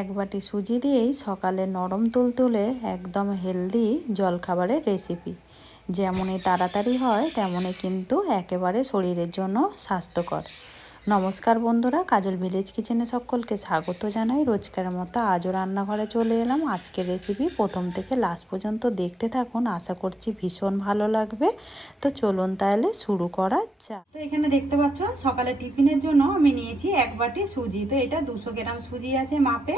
এক বাটি সুজি দিয়েই সকালে নরম তুলতুলে একদম হেলদি জলখাবারের রেসিপি। যেমনই তাড়াতাড়ি হয় তেমনই কিন্তু একেবারে শরীরের জন্য স্বাস্থ্যকর। নমস্কার বন্ধুরা, কাজল ভিলেজ কিচেনে সকলকে স্বাগত জানাই। রোজকার মতো আজও রান্নাঘরে চলে এলাম। আজকের রেসিপি প্রথম থেকে লাস্ট পর্যন্ত দেখতে থাকুন, আশা করছি ভীষণ ভালো লাগবে। তো চলুন তাহলে শুরু করা যাক। তো এখানে দেখতে পাচ্ছ সকালে টিফিনের জন্য আমি নিয়েছি এক বাটি সুজি। তো এটা 200 গ্রাম সুজি আছে মাপে।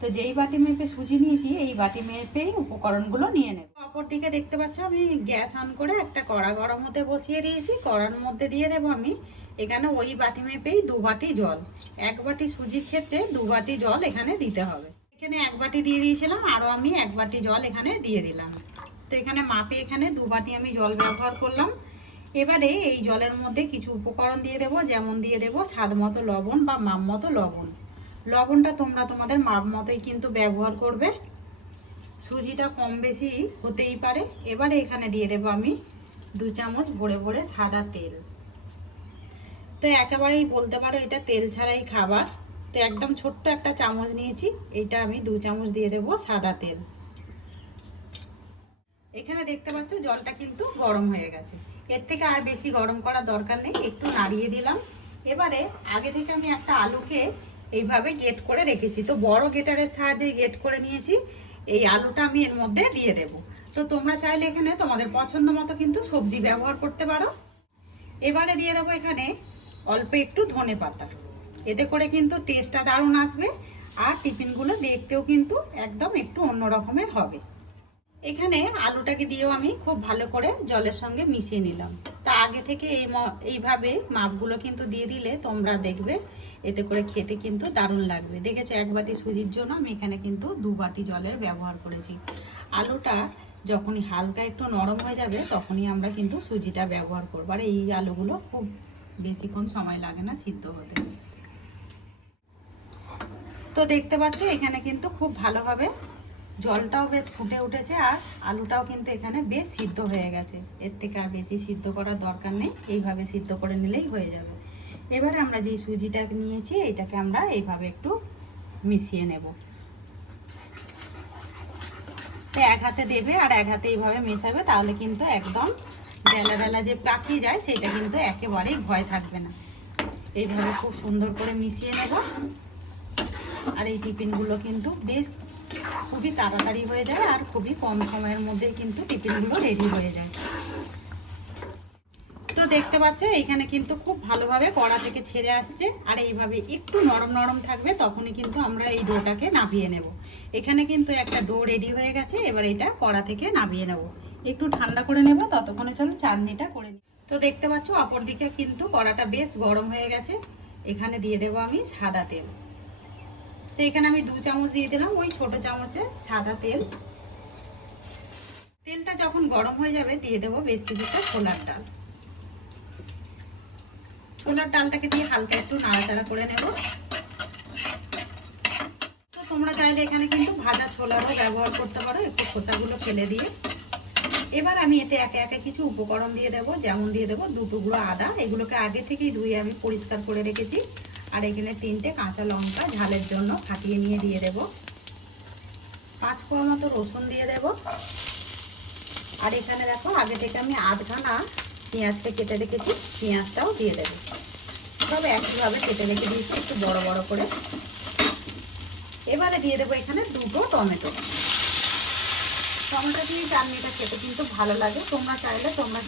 তো যেই বাটি মেপে সুজি নিয়েছি এই বাটি মেপেই উপকরণগুলো নিয়ে নেব। অপর দিকে দেখতে পাচ্ছ আমি গ্যাস অন করে একটা কড়া গরম হতে বসিয়ে দিয়েছি। কড়ার মধ্যে দিয়ে দেবো আমি এখানে ওই বাটি মেপেই 2 বাটি জল। এক বাটি সুজির ক্ষেত্রে 2 বাটি জল এখানে দিতে হবে। এখানে এক বাটি দিয়ে দিয়েছিলাম, আরও আমি এক বাটি জল এখানে দিয়ে দিলাম। তো এখানে মাপে এখানে 2 বাটি আমি জল ব্যবহার করলাম। এবারে এই জলের মধ্যে কিছু উপকরণ দিয়ে দেবো, যেমন দিয়ে দেবো স্বাদ মতো লবণ বা মাপ মতো লবণ। লবণটা তোমরা তোমাদের মাপ মতোই কিন্তু ব্যবহার করবে, সুজিটা কম বেশি হতেই পারে। এবারে এখানে দিয়ে দেবো আমি 2 চামচ ভরে ভরে সাদা তেল। তো একেবারেই বলতে পারো এটা তেল ছাড়াই খাবার। তো একদম ছোট্ট একটা চামচ নিয়েছি, এইটা আমি 2 চামচ দিয়ে দেবো সাদা তেল। এখানে দেখতে পাচ্ছ জলটা কিন্তু গরম হয়ে গেছে। এর থেকে আর বেশি গরম করার দরকার নেই, একটু নাড়িয়ে দিলাম। এবারে আগে থেকে আমি একটা আলুকে এইভাবে গেট করে রেখেছি, তো বড় গেটারের সাহায্যে গেট করে নিয়েছি। এই আলুটা আমি এর মধ্যে দিয়ে দেব। তো তোমরা চাইলে এখানে তোমাদের পছন্দ মতো কিন্তু সবজি ব্যবহার করতে পারো। এবারে দিয়ে দেবো এখানে অল্প একটু ধনেপাতা, এতে করে কিন্তু টেস্টটা দারুণ আসবে আর টিফিনগুলো দেখতেও কিন্তু একদম একটু অন্য রকমের হবে। এখানে আলুটাকে দিয়েও আমি খুব ভালো করে জলের সঙ্গে মিশিয়ে নিলাম। তা আগে থেকে এইভাবে মাপগুলো কিন্তু দিয়ে দিলে তোমরা দেখবে এতে করে খেতে কিন্তু দারুণ লাগবে। দেখেছো এক বাটি সুজির জন্য আমি এখানে কিন্তু 2 বাটি জলের ব্যবহার করেছি। আলুটা যখনই হালকা একটু নরম হয়ে যাবে তখনই আমরা কিন্তু সুজিটা ব্যবহার করবো। আর এই আলুগুলো খুব বেশিক্ষণ সময় লাগে না সিদ্ধ হতে। তো দেখতে পাচ্ছ এখানে কিন্তু খুব ভালোভাবে জলটাও বেশ ফুটে উঠেছে আর আলুটাও কিন্তু এখানে বেশ সিদ্ধ হয়ে গেছে। এর থেকে আর বেশি সিদ্ধ করার দরকার নেই, এইভাবে সিদ্ধ করে নিলেই হয়ে যাবে। এবারে আমরা যে সুজিটা নিয়েছি এটাকে আমরা এইভাবে একটু মিশিয়ে নেব। তো এক হাতে দেবে আর এক হাতে এইভাবে মেশাবে, তাহলে কিন্তু একদম ডেলা ডেলা যে পাকিয়ে যায় সেটা কিন্তু একেবারেই ভয় থাকবে না। এইভাবে খুব সুন্দর করে মিশিয়ে নেব। আর এই টিফিনগুলো কিন্তু বেশ খুবই তাড়াতাড়ি হয়ে যায় আর খুবই কম সময়ের মধ্যে কিন্তু টিফিনগুলো রেডি হয়ে যায়। তো দেখতে পাচ্ছ এখানে কিন্তু খুব ভালোভাবে কড়া থেকে ছেড়ে আসছে আর এইভাবে একটু নরম নরম থাকবে, তখনই কিন্তু আমরা এই ডোটাকে নামিয়ে নেব। এখানে কিন্তু একটা ডো রেডি হয়ে গেছে। এবার এটা কড়া থেকে নামিয়ে নেব, একটু ঠান্ডা করে নেব। ততক্ষণে চলো চাটনিটা করে নিই। তো দেখতে পাচ্ছ অপর দিকে কিন্তু কড়াটা বেশ গরম হয়ে গেছে। এখানে দিয়ে দেবো আমি সাদা তেল। তো এখানে আমি 2 চামচ দিয়ে দিলাম ওই ছোট চামচে সাদা তেল। তেলটা যখন গরম হয়ে যাবে দিয়ে দেবো বেশ কিছুটা ছোলার ডাল। ছোলার ডালটাকে দিয়ে হালকা একটু নাড়াচাড়া করে নেব। তো তোমরা চাইলে এখানে কিন্তু ভাজা ছোলারও ব্যবহার করতে পারো, একটু খোসাগুলো ফেলে দিয়ে। এবার আমি এতে একে একে কিছু উপকরণ দিয়ে দেবো, যেমন দিয়ে দেবো 2 টুকরো আদা, এগুলোকে আগে থেকেই ধুয়ে আমি পরিষ্কার করে রেখেছি। আর এখানে 3টে কাঁচা লঙ্কা ঝালের জন্য ফাটিয়ে নিয়ে দিয়ে দেবো। 5 কোয়া মতো রসুন দিয়ে দেব। আর এখানে দেখো আগে থেকে আমি আধখানা পেঁয়াজকে কেটে রেখেছি, পেঁয়াজটাও দিয়ে দেবো। সব একইভাবে কেটে রেখে দিয়েছি একটু বড় বড় করে। এবারে দিয়ে দেবো এখানে 2টো টমেটো। টমেটো দিয়ে চাটনিটা খেতে কিন্তু ভালো লাগে। তোমরা চাইলে তোমরা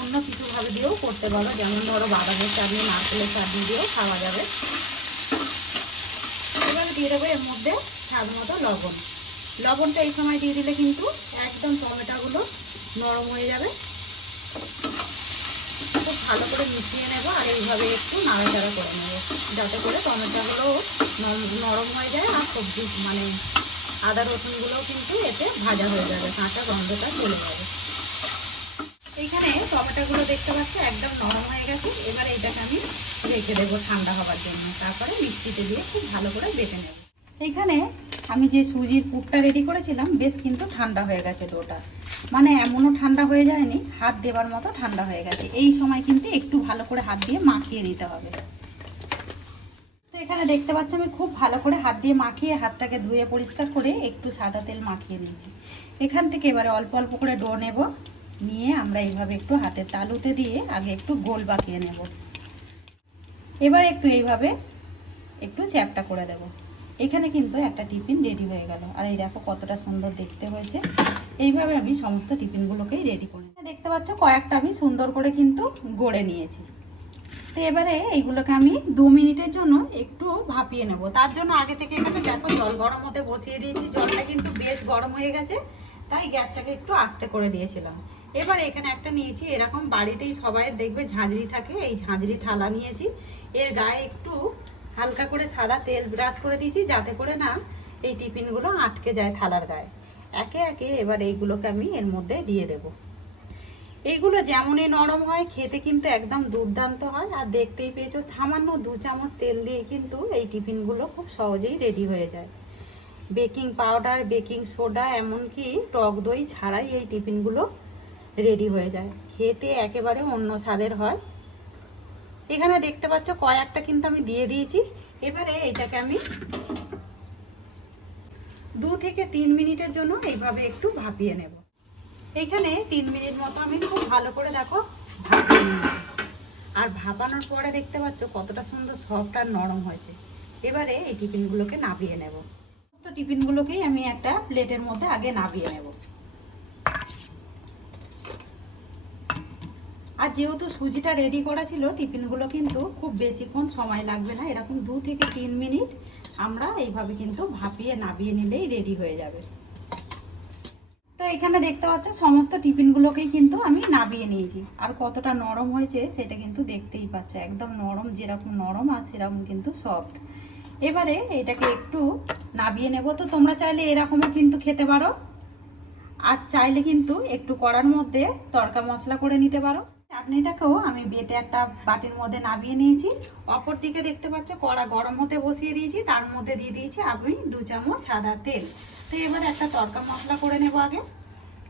অন্য কিছুভাবে দিয়েও করতে পারো, যেমন ধরো বাদামের চাটনি, নারকেলের চাটনি দিয়েও খাওয়া যাবে। এবারে দিয়ে দেবো এর মধ্যে স্বাদ মতো লবণ। লবণটা এই সময় দিয়ে দিলে কিন্তু একদম টমেটোগুলো নরম হয়ে যাবে। খুব ভালো করে মিশিয়ে নেব আর এইভাবে একটু নাড়াচাড়া করে নেব, যাতে করে টমেটোগুলো নরম হয়ে যায় আর সবজি মানে আদা রসুনগুলোও কিন্তু এতে ভাজা হয়ে যাবে, কাঁচা গন্ধটা চলে যাবে। এইখানে টমেটোগুলো দেখতে পাচ্ছ একদম নরম হয়ে গেছে। এবার এইটাকে আমি রেখে দেবো ঠান্ডা হওয়ার জন্য, তারপরে মিক্সিতে দিয়ে খুব ভালো করে বেটে নেব। এইখানে আমি যে সুজির পুরটা রেডি করেছিলাম বেশ কিন্তু ঠান্ডা হয়ে গেছে ডোটা, মানে এমনও ঠান্ডা হয়ে যায়নি, হাত দেবার মতো ঠান্ডা হয়ে গেছে। এই সময় কিন্তু একটু ভালো করে হাত দিয়ে মাখিয়ে নিতে হবে। তো এখানে দেখতে পাচ্ছ আমি খুব ভালো করে হাত দিয়ে মাখিয়ে হাতটাকে ধুয়ে পরিষ্কার করে একটু সাদা তেল মাখিয়ে নিয়েছি। এখান থেকে এবারে অল্প অল্প করে ডো নেব, নিয়ে আমরা এইভাবে একটু হাতের তালুতে দিয়ে আগে একটু গোল বাঁকিয়ে নেব। এবার একটু এইভাবে একটু চ্যাপটা করে দেব। এখানে কিন্তু একটা টিফিন রেডি হয়ে গেল। আর এই দেখো কতটা সুন্দর দেখতে হয়েছে। এইভাবে আমি সমস্ত টিফিনগুলোকেই রেডি করি। দেখতে পাচ্ছ কয়েকটা আমি সুন্দর করে কিন্তু গড়ে নিয়েছি। তো এবারে এইগুলোকে আমি 2 মিনিটের জন্য একটু ভাপিয়ে নেব। তার জন্য আগে থেকে এখানে দেখো জল গরম হতে বসিয়ে দিয়েছি। জলটা কিন্তু বেশ গরম হয়ে গেছে, তাই গ্যাসটাকে একটু আস্তে করে দিয়েছিলাম। এবার এখানে একটা নিয়েছি, এরকম বাড়িতেই সবাই দেখবে ঝাঁঝরি থাকে, এই ঝাঁঝরি থালা নিয়েছি। এর গায়ে একটু হালকা করে সাদা তেল ব্রাশ করে দিয়েছি, যাতে করে না এই টিফিনগুলো আটকে যায় থালার গায়ে। একে একে এবার এইগুলোকে আমি এর মধ্যে দিয়ে দেব। এইগুলো যেমনই নরম হয়, খেতে কিন্তু একদম দুর্দান্ত হয়। আর দেখতেই পেয়েছো সামান্য 2 চামচ তেল দিয়ে কিন্তু এই টিফিনগুলো খুব সহজেই রেডি হয়ে যায়। বেকিং পাউডার, বেকিং সোডা, এমনকি টক দই ছাড়াই এই টিফিনগুলো রেডি হয়ে যায়। খেতে একেবারে অন্য স্বাদের হয়। এখানে দেখতে পাচ্ছ কয়েকটা কিন্তু আমি দিয়ে দিয়েছি। এবারে এটাকে আমি 2 থেকে 3 মিনিটের জন্য এইভাবে একটু ভাপিয়ে নেব। এইখানে 3 মিনিট মতো আমি খুব ভালো করে দেখো ভাপিয়ে নিয়েছি। আর ভাপানোর পরে দেখতে পাচ্ছ কতটা সুন্দর সফট আর নরম হয়েছে। এবারে এই টিফিনগুলোকে নাবিয়ে নেব। সমস্ত টিফিনগুলোকেই আমি একটা প্লেটের মধ্যে আগে নাবিয়ে নেব। আর যেহেতু সুজিটা রেডি করা ছিল, টিফিনগুলো কিন্তু খুব বেশিক্ষণ সময় লাগবে না। এরকম 2 থেকে 3 মিনিট আমরা এইভাবে কিন্তু ভাপিয়ে নাবিয়ে নিলেই রেডি হয়ে যাবে। তো এখানে দেখতে পাচ্ছ সমস্ত টিফিনগুলোকেই কিন্তু আমি নাবিয়ে নিয়েছি। আর কতটা নরম হয়েছে সেটা কিন্তু দেখতেই পাচ্ছ, একদম নরম, যেরকম নরম আর সেরকম কিন্তু সফট। এবারে এটাকে একটু নাবিয়ে নেব। তো তোমরা চাইলে এরকমও কিন্তু খেতে পারো, আর চাইলে কিন্তু একটু কড়ার মধ্যে তড়কা মশলা করে নিতে পারো। চাটনিটাকেও আমি বেটে একটা বাটির মধ্যে নাবিয়ে নিয়েছি। অপর দিকে দেখতে পাচ্ছ কড়া গরম হতে বসিয়ে দিয়েছি, তার মধ্যে দিয়ে দিয়েছি আমি 2 চামচ সাদা তেল। তো এবার একটা তড়কা মশলা করে নেব আগে।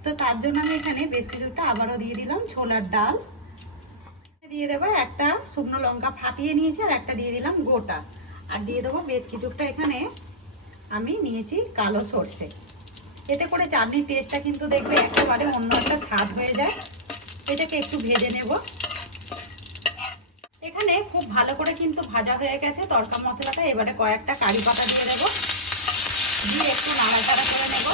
তো তার জন্য আমি এখানে বেশ কিছুটা আবারও দিয়ে দিলাম ছোলার ডাল, দিয়ে দেবো একটা শুকনো লঙ্কা ফাটিয়ে নিয়েছি, আর একটা দিয়ে দিলাম গোটা, আর দিয়ে দেবো বেশ কিছুটা এখানে আমি নিয়েছি কালো সর্ষে। এতে করে চাটনির টেস্টটা কিন্তু দেখবে একেবারে অন্য একটা স্বাদ হয়ে যায়। এটাকে একটু ভেজে নেব। এখানে খুব ভালো করে কিন্তু ভাজা হয়ে গেছে তড়কা মশলাটা। এবারে কয়েকটা কারি পাতা দিয়ে দেবো, দিয়ে একটু নাড়াচাড়া করে নেব।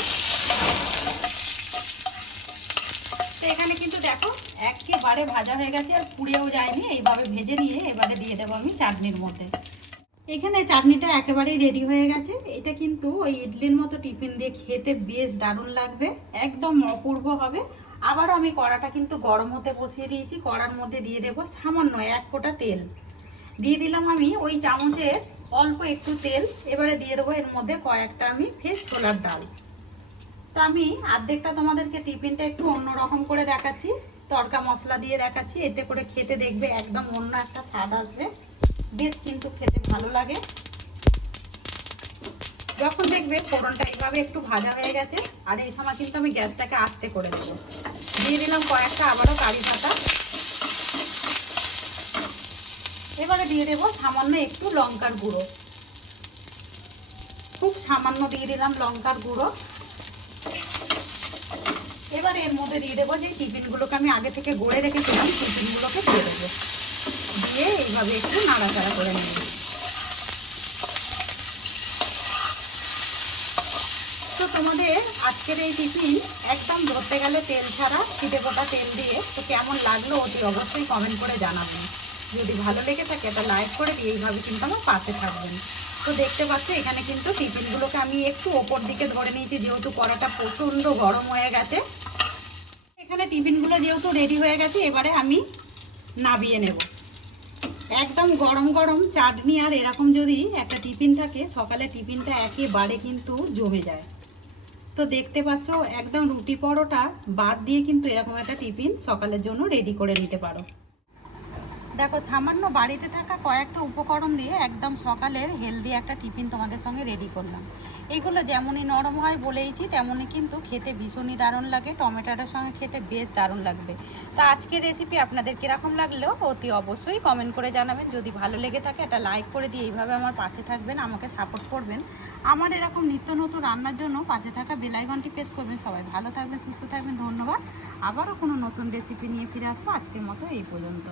তো এখানে কিন্তু দেখো একেবারে ভাজা হয়ে গেছে, আর পুড়েও যায়নি। এইভাবে ভেজে নিয়ে এবারে দিয়ে দেবো আমি চাটনির মধ্যে। এখানে চাটনিটা একেবারেই রেডি হয়ে গেছে। এটা কিন্তু ওই ইডলির মতো টিফিন দিয়ে খেতে বেশ দারুণ লাগবে, একদম অপূর্ব হবে। আবারও আমি কড়াটা কিন্তু গরম হতে বসিয়ে দিয়েছি। কড়ার মধ্যে দিয়ে দেবো সামান্য 1 ফোঁটা তেল। দিয়ে দিলাম আমি ওই চামচের অল্প একটু তেল। এবারে দিয়ে দেবো এর মধ্যে কয়েকটা আমি ফ্রেশ ছোলার ডাল। তো আমি অর্ধেকটা তোমাদেরকে টিফিনটা একটু অন্যরকম করে দেখাচ্ছি, তড়কা মশলা দিয়ে দেখাচ্ছি। এতে করে খেতে দেখবে একদম অন্য একটা স্বাদ আসবে, বেশ কিন্তু খেতে ভালো লাগে। যখন দেখবে ফোড়নটা এইভাবে একটু ভাজা হয়ে গেছে, আর এই সময় কিন্তু আমি গ্যাসটাকে আস্তে করে দেব। দিয়ে দিলাম কয়েকটা আবারও কারি পাতা। এবারে দিয়ে দেবো সামান্য একটু লঙ্কার গুঁড়ো, খুব সামান্য দিয়ে দিলাম লঙ্কার গুঁড়ো। এবার এর মধ্যে দিয়ে দেবো যে টিফিনগুলোকে আমি আগে থেকে গড়ে রেখেছিলাম, টিফিনগুলোকে দিয়ে দেবো, দিয়ে এইভাবে একটু নাড়াচাড়া করে নেব। তো তোমাদের আজকের এই টিফিন একদম ধরতে গেলে তেল ছাড়া, চিটে কোটা তেল দিয়ে, তো কেমন লাগলো অতি অবশ্যই কমেন্ট করে জানাবেন। যদি ভালো লেগে থাকে এটা লাইক করে দিয়ে এইভাবে কিন্তু আমার পাশে থাকবেন। তো দেখতে পাচ্ছ এখানে কিন্তু টিফিনগুলোকে আমি একটু ওপর দিকে ধরে নিয়েছি, যেহেতু কড়াটা প্রচণ্ড গরম হয়ে গেছে। এখানে টিফিনগুলো যেহেতু রেডি হয়ে গেছে, এবারে আমি নাবিয়ে নেব। একদম গরম গরম চাটনি আর এরকম যদি একটা টিফিন থাকে, সকালে টিফিনটা একেবারে কিন্তু জমে যায়। তো দেখতে পাচ্ছ একদম রুটি পরোটা বাদ দিয়ে কিন্তু এরকম একটা টিফিন সকালের জন্য রেডি করে নিতে পারো। দেখো সামান্য বাড়িতে থাকা কয়েকটা উপকরণ দিয়ে একদম সকালের হেলদি একটা টিফিন তোমাদের সঙ্গে রেডি করলাম। এইগুলো যেমনই নরম হয় বলেইছি, তেমনই কিন্তু খেতে ভীষণই দারুণ লাগে। টমেটোটার সঙ্গে খেতে বেশ দারুণ লাগবে। তো আজকের রেসিপি আপনাদের কীরকম লাগলো অতি অবশ্যই কমেন্ট করে জানাবেন। যদি ভালো লেগে থাকে একটা লাইক করে দিয়ে এইভাবে আমার পাশে থাকবেন, আমাকে সাপোর্ট করবেন। আমার এরকম নিত্য নতুন রান্নার জন্য পাশে থাকা বেল আইকনটি প্রেস করবেন। সবাই ভালো থাকবেন, সুস্থ থাকবেন, ধন্যবাদ। আবারও কোনো নতুন রেসিপি নিয়ে ফিরে আসবো। আজকের মতো এই পর্যন্ত।